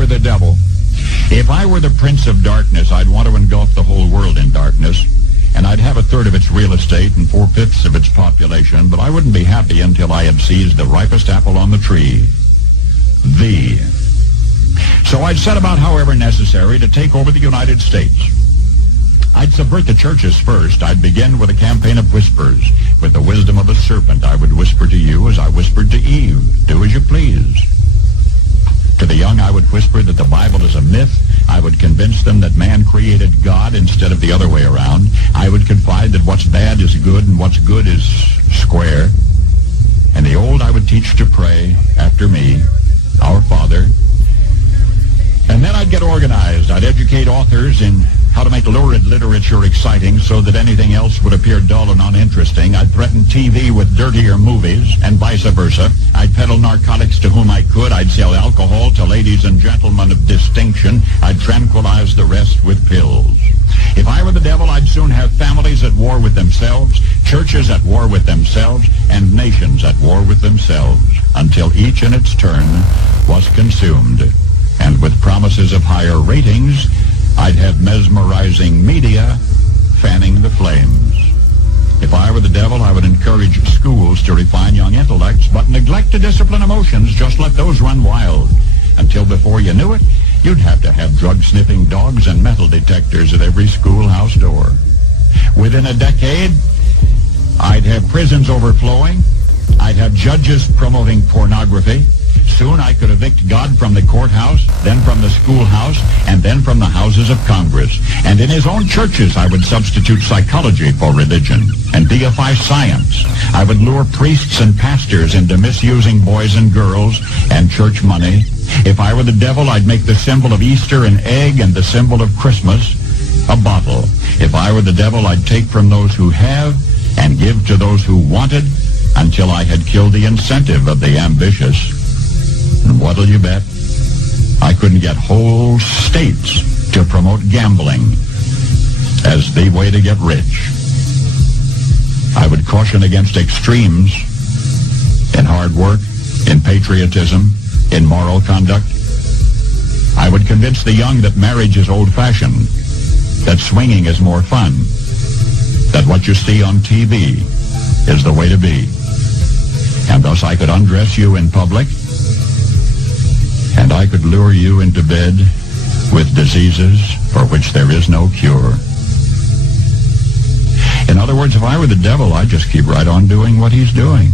were the devil, if I were the prince of darkness, I'd want to engulf the whole world in darkness, and I'd have a third of its real estate and 4/5 of its population, but I wouldn't be happy until I had seized the ripest apple on the tree, thee. So I'd set about, however necessary, to take over the United States. I'd subvert the churches first. I'd begin with a campaign of whispers. With the wisdom of a serpent, I would whisper to you as I whispered to Eve, do as you please. To the young, I would whisper that the Bible is a myth. I would convince them that man created God instead of the other way around. I would confide that what's bad is good and what's good is square. And the old I would teach to pray after me, Our Father. And then I'd get organized. I'd educate authors in how to make lurid literature exciting so that anything else would appear dull and uninteresting. I'd threaten TV with dirtier movies, and vice versa. I'd peddle narcotics to whom I could. I'd sell alcohol to ladies and gentlemen of distinction. I'd tranquilize the rest with pills. If I were the devil, I'd soon have families at war with themselves, churches at war with themselves, and nations at war with themselves, until each in its turn was consumed. And with promises of higher ratings, I'd have mesmerizing media fanning the flames. If I were the devil, I would encourage schools to refine young intellects, but neglect to discipline emotions. Just let those run wild. Until before you knew it, you'd have to have drug-sniffing dogs and metal detectors at every schoolhouse door. Within a decade, I'd have prisons overflowing. I'd have judges promoting pornography. Soon I could evict God from the courthouse, then from the schoolhouse, and then from the houses of Congress. And in his own churches I would substitute psychology for religion and deify science. I would lure priests and pastors into misusing boys and girls and church money. If I were the devil, I'd make the symbol of Easter an egg and the symbol of Christmas a bottle. If I were the devil, I'd take from those who have and give to those who wanted until I had killed the incentive of the ambitious. And what'll you bet? I couldn't get whole states to promote gambling as the way to get rich. I would caution against extremes in hard work, in patriotism, in moral conduct. I would convince the young that marriage is old-fashioned, that swinging is more fun, that what you see on TV is the way to be. And thus I could undress you in public, and I could lure you into bed with diseases for which there is no cure. In other words, if I were the devil, I'd just keep right on doing what he's doing.